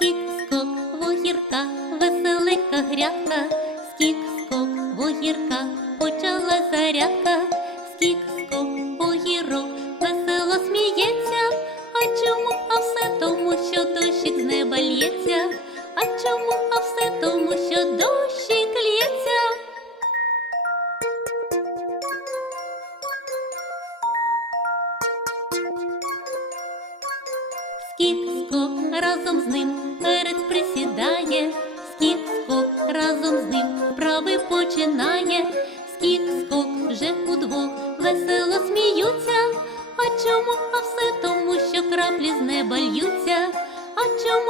огірка, веселенька грядка, скік скок вогірка, огірка, почала зарядка, скік скок вогірок, весело сміється. А чому? А все тому, що дощик з неба лється. А чому? А все скік-скок разом з ним, перед присідає, скік-скок разом з ним, вправи починає, скік-скок вже удвох, весело сміються. А чому? А все тому, що краплі з неба льються. А чому?